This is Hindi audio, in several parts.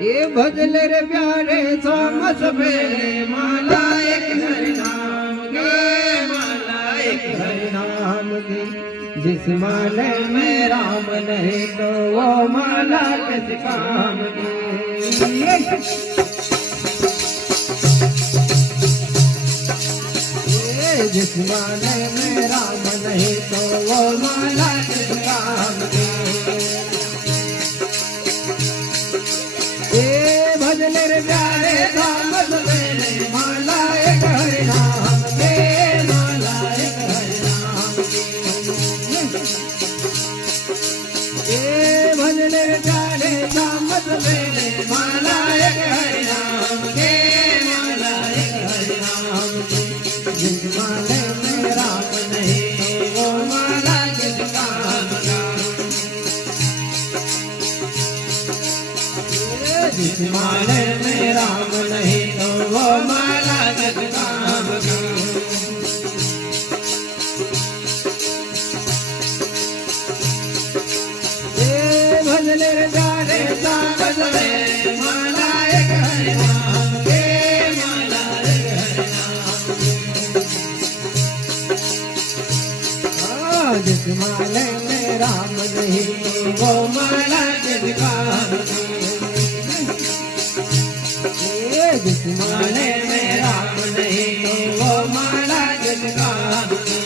ये भजल रे प्यारे सामस मेरे माला एक हरि नाम के, माला एक हरि नाम की। जिस माले में राम नहीं तो वो माला किस काम की। जिस माले में राम नहीं तो वो माला किस काम की। भजन रे प्यारे सामस मेरे माला एक हरि नाम के, माला एक हरि नाम के। भजन रे प्यारे सामस मेरे माला एक हरि नाम के, माला एक हरि नाम के। जिस माले में राम नहीं तो वो माला किस काम का। जिस माले में राम नहीं तो वो माला किस काम का। भजन रे प्यारे सामस मेरे माला एक हरि नाम के, माला एक हरि नाम के। जिस माले में राम नहीं तो वो माला किस काम का। जिस माले में राम नहीं तो वो माला किस काम की।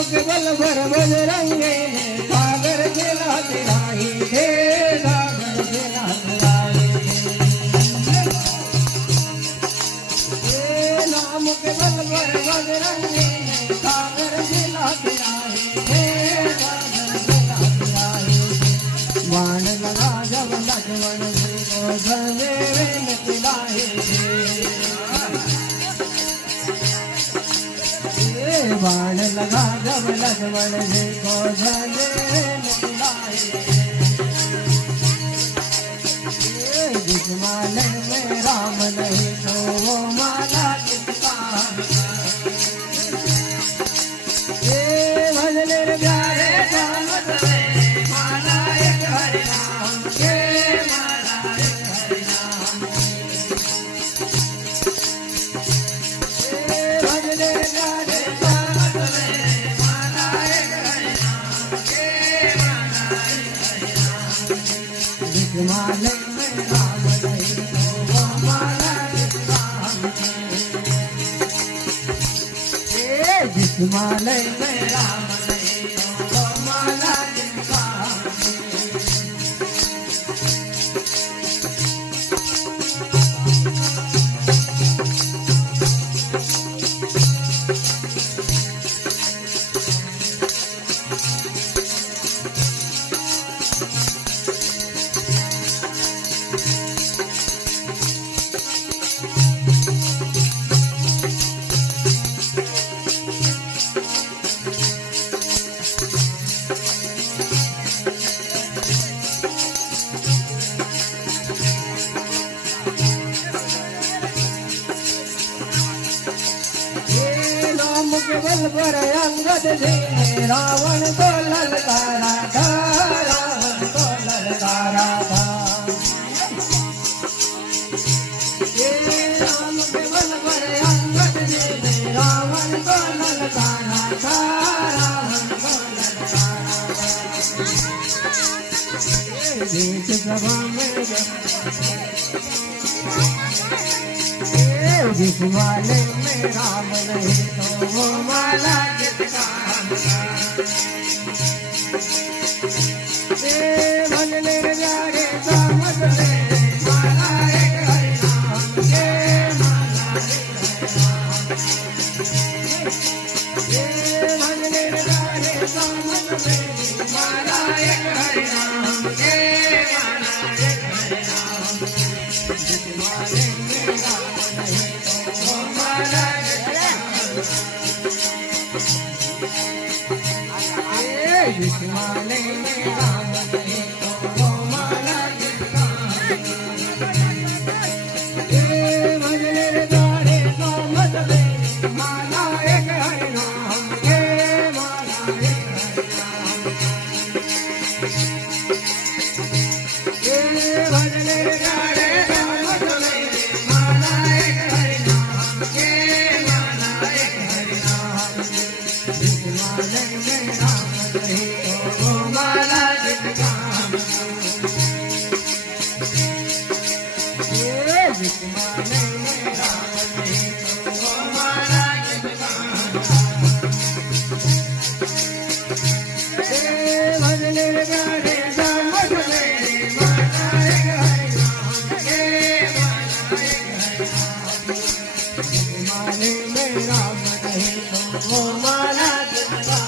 के बल भर बजरंगे सागर खेला तिराही थे, सागर खेला तिराही। नाम के बल भर बजरंगे सागर खेला तिराही थे, सागर खेला तिराही। बाण लगा जब लक्ष्मण जी को संदेवे में पिलाए थे। बाण लगा जब लक्ष्मण जी को संदेवे में पिलाए। जिस माले में राम नहीं तो वो माला किस काम का। भजन रे प्यारे सामस मेरे माला एक हरि नाम के, माला एक हरि नाम के। भजन रे प्यारे सामस मेरे माला एक हरि नाम के, माला एक हरि नाम के। जिस माले में राम नहीं तो वो माला किस काम की। जिस माले में राम नहीं तो वो माला किस काम की। केवल पर अंगद जी ने रावण को ललकारा था, रावण को ललकारा था। ये राम केवल पर अंगद जी ने रावण को ललकारा था, रावण को ललकारा था। बीच सभा में जिस माले में राम नहीं तो वो माला किसका भजने जारे सामत में माला एक हरि नाम के, माला एक भजने जारे सामत में माला एक हरि नाम के, माला एक हरि नाम। जिस माले में राम नहीं जिस माले में राम नहीं तो वो माला किसका। भजने द्वारे सामत में माला एक हरि नाम के, माला एक हरि नाम। भजने द्वारे सामत में माला एक हरि नाम के, माला एक हरि नाम। जिस माले में राम नहीं तो वो माला किसका। जिस माले में राम नहीं तो वो माला किसका। भजने प्यारे सामत में माला एक हरि नाम के, माला एक हरि नाम। जिस माले में राम नहीं तो वो माला किसका।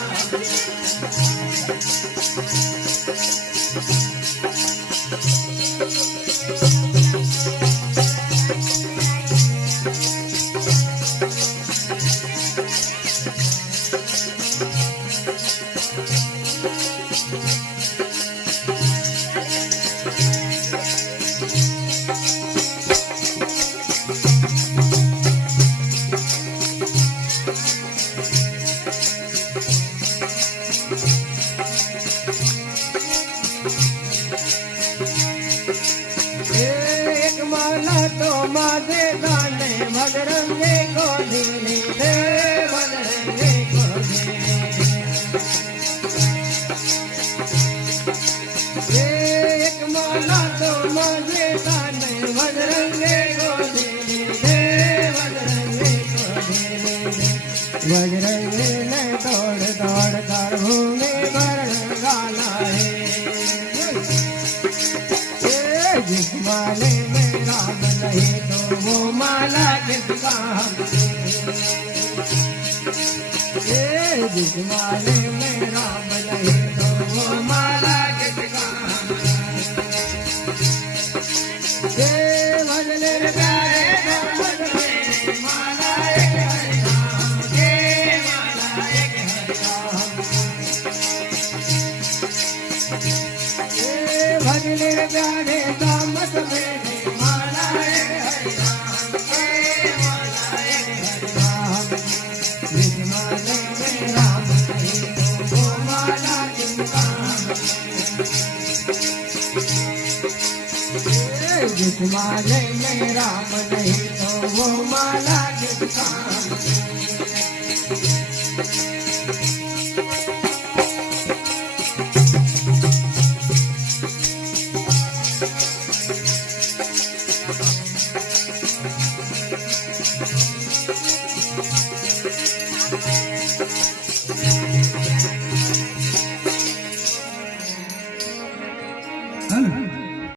एक माला तो माथे दाने भगरंगे को दीनी दे, भगरंगे को दीनी दे। एक माला तो माथे दाने भगरंगे को दीनी दे, भगरंगे को दीनी दे। भगरंगे ने दौड़ दौड़ कर भूमि भरण गाना है। जिस माले में राम नहीं तो वो माला किसका। जिस माले में राम नहीं तो वो माला किसका। भजने प्यारे सामत में माला एक हरि नाम के, माला एक हरि नाम। भजने प्यारे सामत में माला एक हरि नाम के, माला एक हरि नाम। जिस माले में राम नहीं तो वो माला किसका। जिस माले में राम नहीं तो वो माला किसका।